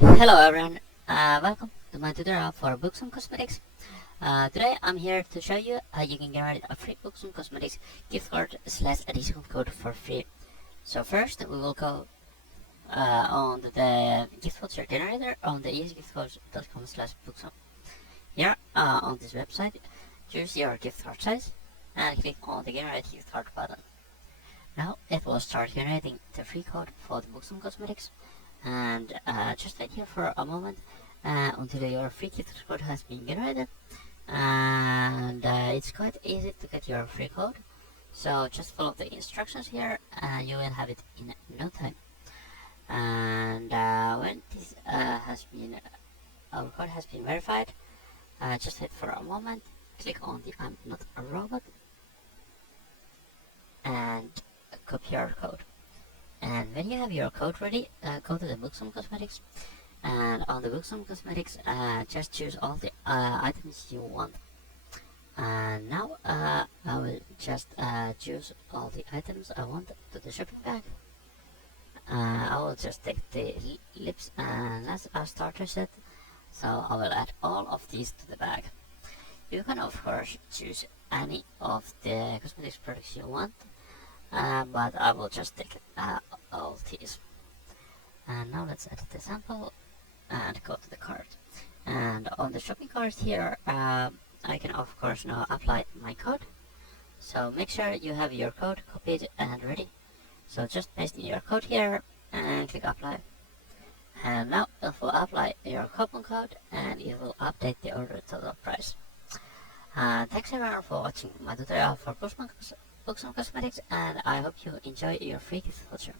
Hello everyone, welcome to my tutorial for Buxom Cosmetics. Today I'm here to show you how you can generate a free Buxom Cosmetics gift card slash a discount code for free. So first we will go on the gift voucher generator on the easygiftcodes.com slash Buxom. Here on this website, choose your gift card size and click on the generate gift card button. Now it will start generating the free code for the Buxom Cosmetics. And just wait here for a moment until your free gift code has been generated, and it's quite easy to get your free code, so just follow the instructions here and you will have it in no time. And when this our code has been verified, just wait for a moment, click on the I'm not a robot and copy your code. And when you have your code ready, go to the Buxom Cosmetics, and on the Buxom Cosmetics, just choose all the items you want. And now I will just choose all the items I want to the shopping bag. I will just take the lips and that's a starter set, so I will add all of these to the bag. You can of course choose any of the cosmetics products you want, but I will just take all these. And now let's edit the sample and go to the cart. And on the shopping cart here, I can of course now apply my code. So make sure you have your code copied and ready. So just paste in your code here and click apply. And now it will apply your coupon code and it will update the order total price. Thanks everyone for watching my tutorial for Buxom Cosmetics, and I hope you enjoy your free gift voucher.